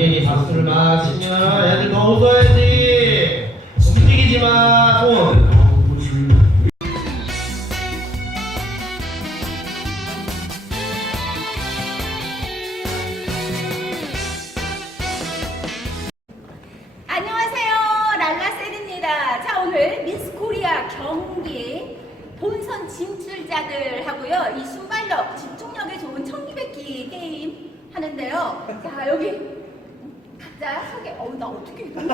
고객이 박수를 막 치면 애들 더 웃어야지. 움직이지 마, 손. 안녕하세요. 랄라셀입니다. 자, 오늘 미스 코리아 경기 본선 진출자들 하고요. 이 순발력, 집중력에 좋은 청기백기 게임 하는데요. 자, 여기 각자 소개. 어우, 나 어떻게, 너무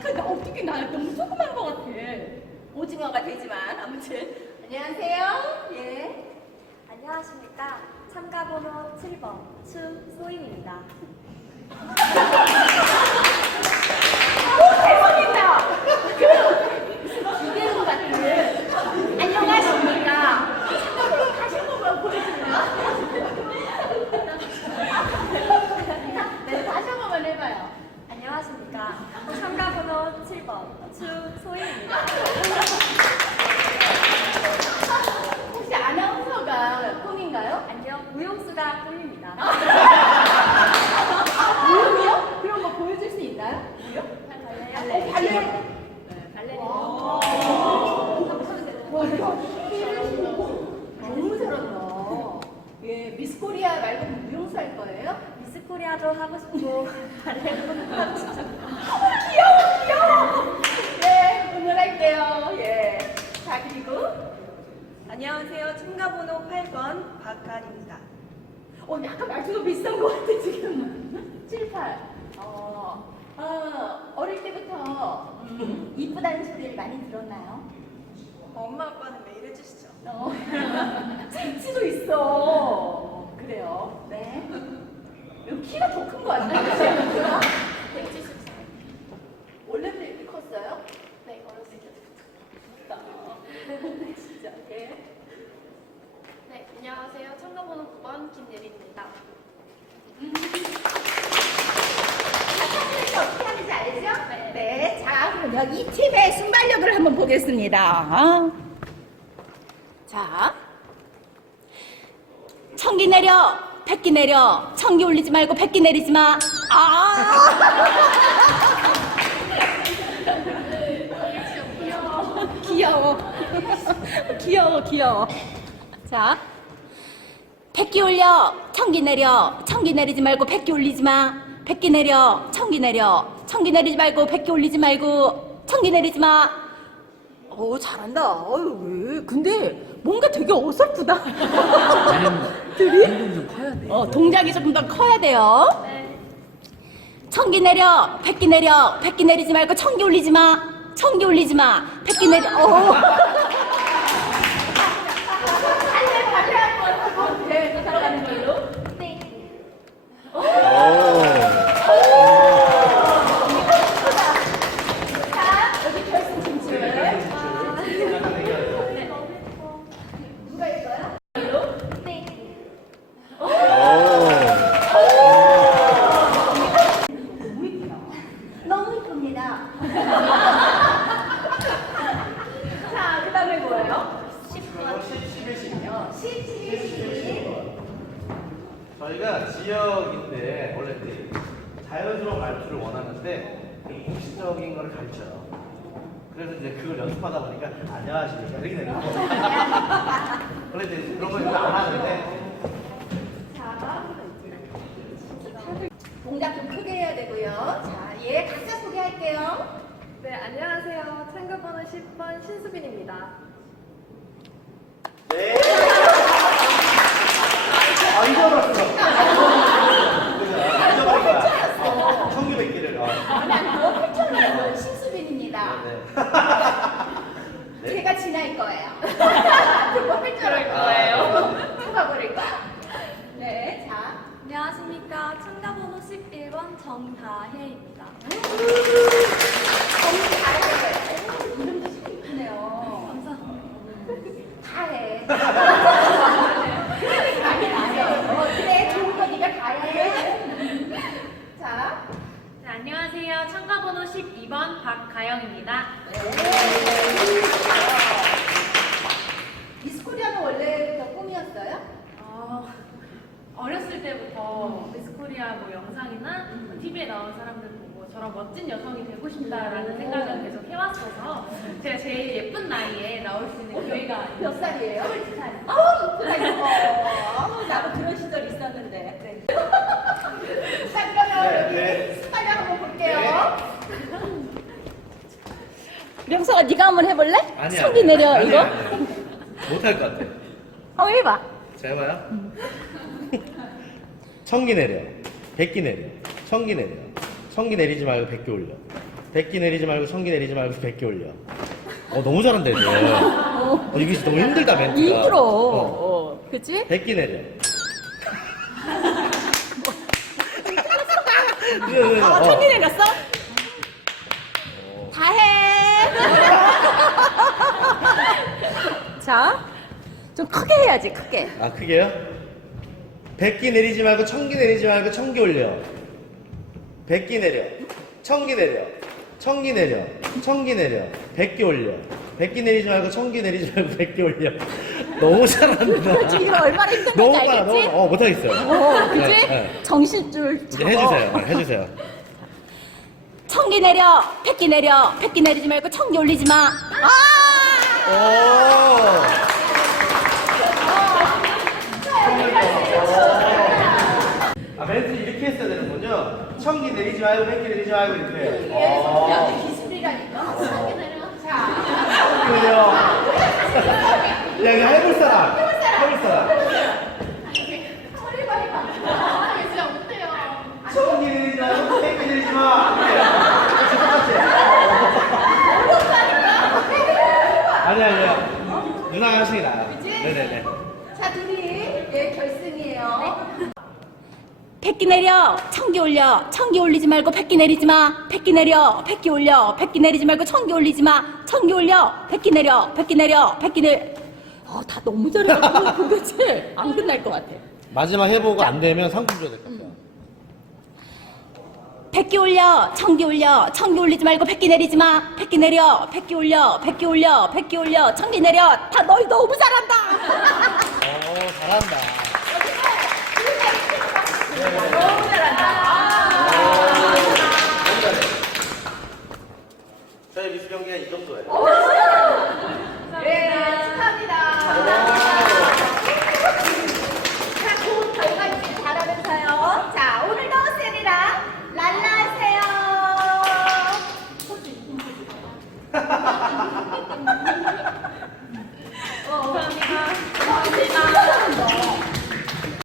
큰, 나 어떻게, 나 너무 조그만 것 같아. 오징어가 되지만, 아무튼. 안녕하세요. 예. 안녕하십니까. 참가번호 7번 추소임입니다. 오, 대박이다! 그, 기대는 같은. 안녕하십니까. 참고로 다시 한 번만 보여주세요. 네, 다시 한 번만 해봐요. 안녕하십니까. 참가번호 7번 추소임입니다. 혹시 아나운서가 꿈인가요? 안녕, 무용수가 꿈입니다. 무용이요? 그런 거 보여줄 수 있나요? 무용? 발레요? 어, 발레. 네, 발레리노. 너무 잘한다. 예, 미스 코리아 말고 무용수 할 거예요? 코리아도 하고 싶고 발레리노도 하고 싶고 귀여워, 귀여워. 네, 응원할게요. 예. 자, 그리고 안녕하세요. 참가번호 8번 박한입니다. 어, 약간 말투가 비슷한 것 같아, 지금. 7, 8. 어, 어, 어릴 때부터 음, 이쁘다는 소리를 많이 들었나요? 엄마 아빠는 매일 해주시죠. 어, 재치도 있어. 그래요. 네. 키가 더 큰거 같아요. 174. 원래부터 이렇게 컸어요? 네, 어렸을 때부터. 컸다. 진짜. 예. 네, 안녕하세요. 참가번호 9번 김예린입니다. 자, 참여해서 어떻게 하는지 알죠? 네. 자, 그러면 이 팀의 순발력을 한번 보겠습니다. 자. 청기 내려, 백기 내려. 청기 올리지 말고 백기 내리지 마. 아! 귀여워. 귀여워, 귀여워. 자. 백기 올려, 청기 내려, 청기 내리지 말고 백기 올리지 마. 백기 내려, 청기 내려, 청기 내리지 말고 백기 올리지 말고 청기 내리지 마. 오 잘한다. 어유 왜? 근데 뭔가 되게 어설프다. 들이? 좀 커야 돼. 어 동작이 조금 더 커야 돼요. 청기 내려, 백기 내려, 백기 내리지 말고 청기 올리지 마. 청기 올리지 마. 백기 내려. 어. 발레 발레 한번 네, 들어가는 걸로. 네. 자, 여기 결승 진출. 누가 있어요? 네. 너무 이쁘다. 너무 이쁩니다. 자, 그 다음에 뭐예요? 10번. 11시요. 11. 저희가 지역인데 원래 이제 자연스러운 말투를 원하는데 그 공식적인 걸 가르쳐요. 그래서 이제 그걸 연습하다 보니까 안녕하십니까 이렇게 되는 거예요. 원래 이제 그런 거 이제 안 하는데 자, 동작 좀 크게 해야 되고요. 자, 얘 각자 소개할게요. 네, 안녕하세요. 참가번호 10번 신수빈입니다. 네. 아 잊어버렸어. 잊어버렸어. 청규백기를. 어. 난 그거 펼쳐놓은 신수빈입니다. 네. 제가 지날 거예요. 그거 펼쳐놓을 아, 거예요. 잡아버릴 거야. 네, 자. 안녕하십니까. 참가번호 11번 정다혜입니다. 이름도. 감사합니다. 어, 그래, 좋은 거 네가 다해. 자. 네, 안녕하세요. 참가번호 12번 박가영입니다. 미스코리아는 원래부터 어, 때부터 미스코리아 뭐 영상이나 TV TV에 나온 사람들 보고 저런 멋진 여성이 되고 싶다라는 생각을 계속 해왔어서 제가 제일 예쁜 나이에 나올 수 있는 기회가 아니에요. 몇 살이에요? 아우 이쁘다 이거. 아우 나도 그런 시절 있었는데. 자 그러면 네, 여기 네. 스타일 한번 볼게요. 명서가 네가 한번 해볼래? 아니야. 성기 내려 아니야, 이거. 아니야. 못할 것 같아. 한번 해봐. 자, 해봐요. 청기 내려. 백기 내려. 청기 내려. 청기 내리지 말고 백기 올려. 백기 내리지 말고 청기 내리지 말고 백기 올려. 어, 너무 잘한다, 이제. 어, 이게 너무 힘들다, 멘트가. 힘들어. 어. 어, 그치? 백기 내려. 그, 아, 어. 천기 내렸어? 다 해. 자, 좀 크게 해야지, 크게. 아, 크게요? 백기 내리지 말고 청기 내리지 말고 청기 올려. 백기 내려. 청기 내려. 청기 내려. 청기 내려. 백기 올려. 백기 내리지 말고 청기 내리지 말고 백기 올려. 너무 잘한다. 이거 얼마나 힘든 너무 빨라. 알겠지? 너무, 어, 못 하겠어요. 어, 그치? 네, 네. 정신줄 이제. 해주세요. 네, 해주세요. 청기 내려, 백기 내려, 백기 내리지 말고 청기 올리지 마. 아! 오! 청기 내리지 말고 백기 내리지 말고 이렇게. 어. 기술이라니까. 청기 내려. 그래요. 야, 이거 해볼 사람. 해볼 사람. 아, 진짜 못해요. 청기 내리지 말고 백기 내리지 마. 같이 똑같이. 아니 아니요. 누나가 하시는 게 나아요. 네네네. 자, 둘이 예, 결승이에요. 백기 내려, 청기 올려, 청기 올리지 말고 백기 내리지 마. 백기 내려, 백기 올려, 백기 내리지 말고 청기 올리지 마. 청기 올려, 백기 내려, 백기 내려, 백기 내려. 아, 다 너무 잘해가지고 그치? 안 끝날 것 같아. 마지막 해보고 안 되면 상품 줘야 될 것 같아요. 백기 올려, 청기 올려, 청기 올리지 말고 백기 내리지 마. 백기 내려, 백기 올려, 백기 올려, 백기 올려, 청기 내려. 다 너희 너무 잘한다. 오, 잘한다. Yeah.